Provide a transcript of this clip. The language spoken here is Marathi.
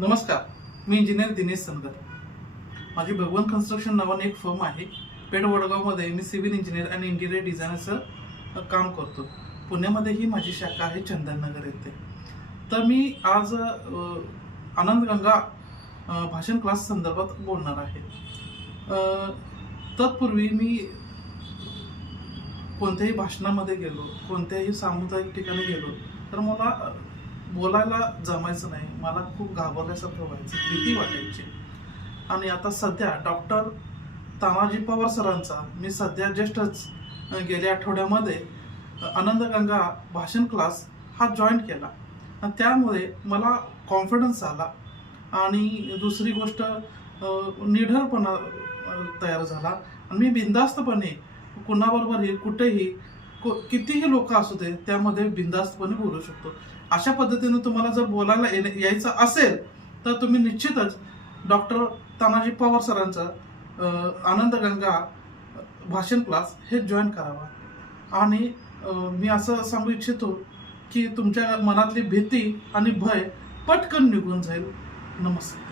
नमस्कार, मी इंजिनियर दिनेश सनगर. माझी भगवन कन्स्ट्रक्शन नावाने एक फर्म आहे. पेठ वडगावमध्ये मी सिव्हिल इंजिनियर आणि इंटिरियर डिझायनरचं काम करतो. पुण्यामध्येही माझी शाखा आहे चंदननगर येथे. तर मी आज आनंदगंगा भाषण क्लास संदर्भात बोलणार आहे. तत्पूर्वी मी कोणत्याही भाषणामध्ये गेलो, कोणत्याही सामुदायिक ठिकाणी गेलो तर मला बोलायला जमायचं नाही. मला खूप घाबरल्यासारखं व्हायचं, भीती वाटायची. आणि आता सध्या डॉक्टर तानाजी पवार सरांचा मी सध्या जस्टच गेल्या आठवड्यामध्ये आनंदगंगा भाषण क्लास हा जॉईन केला. आणि त्यामुळे मला कॉन्फिडन्स आला आणि दुसरी गोष्ट निडरपणा तयार झाला. आणि मी बिनधास्तपणे कुणाबरोबरही कुठेही कितीही लोक असू दे त्यामध्ये बिनधास्तपणे बोलू शकतो. अशा पद्धतीने तुम्हाला जर बोलायला यायचं असेल तर तुम्ही निश्चितच डॉक्टर तानाजी पवार सरांचा आनंदगंगा भाषण क्लास हे जॉईन करावा. आणि मी असं सांगू इच्छितो की तुमच्या मनातली भीती आणि भय पटकन निघून जाईल. नमस्कार.